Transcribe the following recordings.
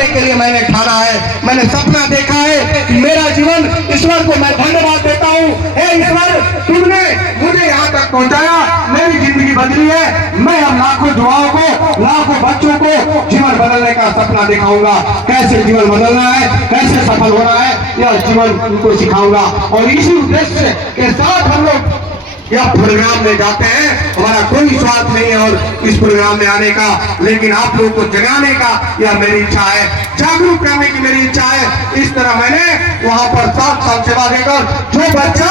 बदलने के लिए मैंने ठाना है। मैंने सपना देखा है कि मेरा जीवन, ईश्वर को मैं धन्यवाद देता हूँ। हे ईश्वर, तुमने मुझे यहाँ तक पहुँचाया, मेरी जिंदगी बदली है। मैं अब लाखों युवाओं को, लाखों बच्चों को जीवन बदलने का सपना दिखाऊंगा। कैसे जीवन बदलना है, कैसे सफल होना है, यह जीवन उनको सिखाऊंगा। और इसी उद्देश्य के साथ हम लोग यह प्रोग्राम में जाते हैं। हमारा कोई स्वार्थ नहीं है और इस प्रोग्राम में आने का, लेकिन आप लोगों को जगाने का यह मेरी इच्छा है, जागरूक करने की मेरी इच्छा है। इस तरह मैंने वहां पर 7 साल सेवा देकर जो बच्चा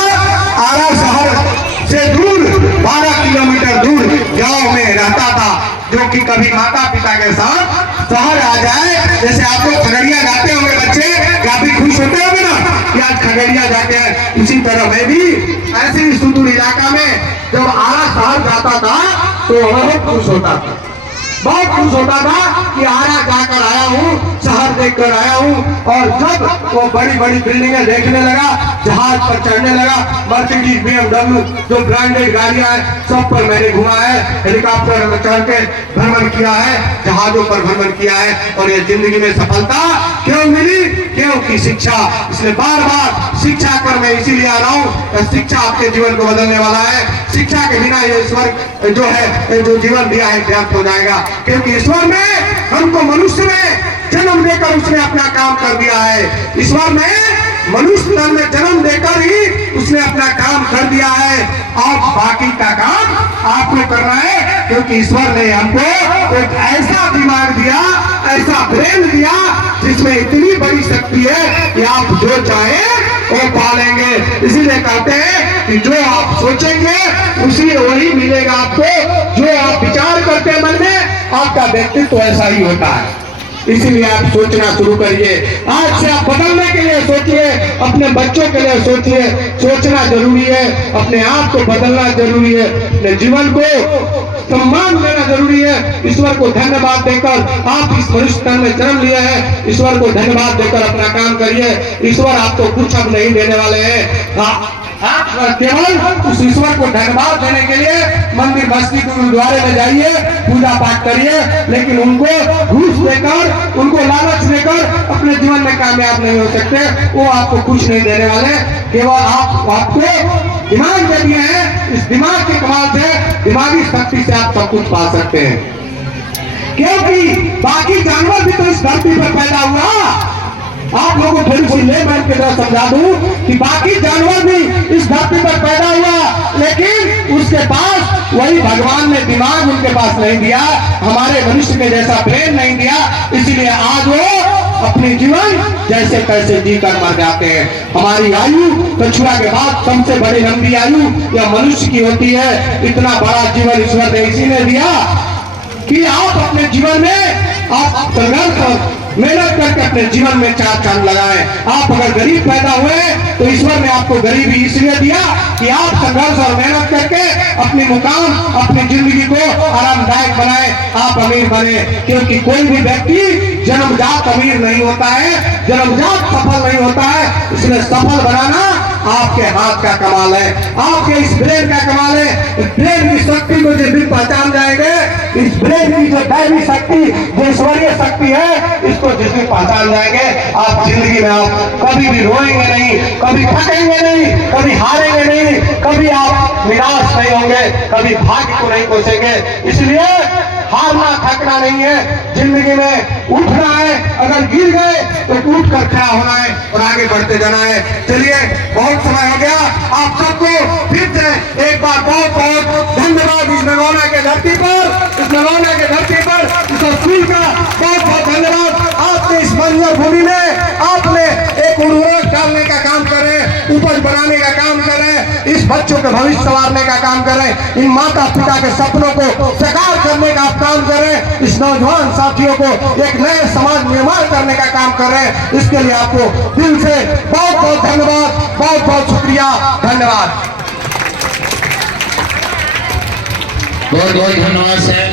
आरा शहर से दूर 12 किलोमीटर दूर गांव में रहता था, जो कि कभी माता पिता के साथ शहर आ जाए, जैसे आप लोग खगड़िया जाते होंगे बच्चे, काफी खुश होते होंगे ना कि आज खगड़िया जाते हैं। उसी तरह मैं भी ऐसे ही सुदूर इलाका में जब आरा शहर जाता था तो बहुत खुश होता था, बहुत खुश होता था कि आरा जाकर आया हूँ, शहर देखकर आया हूँ। और जब वो बड़ी बड़ी बिल्डिंगें देखने लगा, जहाज पर चढ़ने लगा, मर्सिडीज, BMW जो ब्रांडेड गाड़ियां हैं सब पर मैंने घुमा है, हेलीकॉप्टर में चढ़ के भ्रमण किया है, जहाजों पर भ्रमण किया है। और ये जिंदगी में सफलता क्यों मिली? क्योंकि शिक्षा। इसलिए बार बार शिक्षा कर मैं इसीलिए आ रहा हूँ, शिक्षा आपके जीवन को बदलने वाला है। शिक्षा के बिना ये ईश्वर जो है, जो जीवन दिया है व्यर्थ हो जाएगा। क्योंकि ईश्वर ने हमको मनुष्य में जन्म देकर उसने अपना काम कर दिया है। ईश्वर ने मनुष्य तन में जन्म देकर ही उसने अपना काम कर दिया है। और बाकी का काम आपको करना है, क्योंकि ईश्वर ने हमको एक ऐसा दिमाग दिया, ऐसा ब्रेन दिया, जिसमें इतनी बड़ी शक्ति है कि आप जो चाहे वो पालेंगे। इसीलिए कहते हैं कि जो आप सोचेंगे उसी वही मिलेगा आपको। जो आप विचार करते हैं मन में, आपका व्यक्तित्व ऐसा ही होता है। इसीलिए आप सोचना शुरू करिए। आज से आप बदलने के लिए सोचिए, अपने बच्चों के लिए सोचिए। सोचना जरूरी है, अपने आप को बदलना जरूरी है, अपने जीवन को सम्मान देना जरूरी है। ईश्वर को धन्यवाद देकर आप इस मनुष्य तन में जन्म लिए हैं, ईश्वर को धन्यवाद देकर अपना काम करिए। ईश्वर आपको कुछ अब नहीं देने वाले हैं। आप केवल उस ईश्वर को धन्यवाद देने के लिए मंदिर, मस्जिद, गुरुद्वारे में जाइए, पूजा पाठ करिए, लेकिन उनको घूस देकर, उनको लालच देकर अपने जीवन में कामयाब नहीं हो सकते। वो आपको कुछ नहीं देने वाले। केवल आपको दिमाग दे दिए हैं, इस दिमाग के कमाल से, दिमागी शक्ति से आप सब कुछ पा सकते हैं। क्योंकि बाकी जानवर भी तो इस धरती पर पैदा हुआ। आप लोगों को थोड़ी सी लेमैन की तरह समझा दूं कि बाकी जानवर भी इस धरती पर पैदा हुआ, लेकिन उसके पास वही भगवान ने दिमाग उनके पास नहीं दिया, हमारे मनुष्य के जैसा ब्रेन नहीं दिया। इसीलिए आज वो अपने जीवन जैसे तैसे जीकर मर जाते हैं। हमारी आयु कछुआ के बाद सबसे बड़ी लंबी आयु यह मनुष्य की होती है। इतना बड़ा जीवन ईश्वर ने इसी ने दिया कि आप अपने जीवन में आप संघर्ष और मेहनत करके अपने जीवन में 4 चांद लगाएं। आप अगर गरीब पैदा हुए तो ईश्वर ने आपको गरीबी इसलिए दिया कि आप संघर्ष और मेहनत करके अपनी मुकाम, अपनी जिंदगी को आरामदायक बनाएं, आप अमीर बने। क्योंकि कोई भी व्यक्ति जन्मजात अमीर नहीं होता है, जन्मजात सफल नहीं होता है। इसलिए सफल बनाना आपके हाथ का कमाल है, आपके इस ब्रेन का कमाल है। इस ब्रेन की शक्ति को जिस दिन पहचान जाएंगे, इस ब्रेन की जो दैवी शक्ति, जो ईश्वरीय शक्ति है, इसको जिस दिन पहचान जाएंगे, आप जिंदगी में आप कभी भी रोएंगे नहीं, कभी थकेंगे नहीं, कभी हारेंगे नहीं, कभी आप निराश नहीं होंगे, कभी भाग्य को नहीं कोसेंगे। इसलिए हारना थकना नहीं है, जिंदगी में उठना है। अगर गिर गए तो उठ कर खड़ा होना है और आगे बढ़ते जाना है। चलिए, बहुत समय हो गया। आप सबको फिर से एक बार बहुत बहुत धन्यवाद। इस नगौना के धरती पर, इस नगौना के धरती पर इस स्कूल का बहुत बहुत धन्यवाद। आपने इस बंजर भूमि में आपने एक उर्वरक डालने का काम करें, उपज बनाने का काम करें, इस बच्चों के भविष्य संवारने का काम करें, इन माता पिता के सपनों को साकार करने का काम करें, इस नौजवान साथियों को एक नए समाज निर्माण करने का काम करें। इसके लिए आपको दिल से बहुत बहुत धन्यवाद, बहुत बहुत शुक्रिया, धन्यवाद। बहुत बहुत धन्यवाद सर।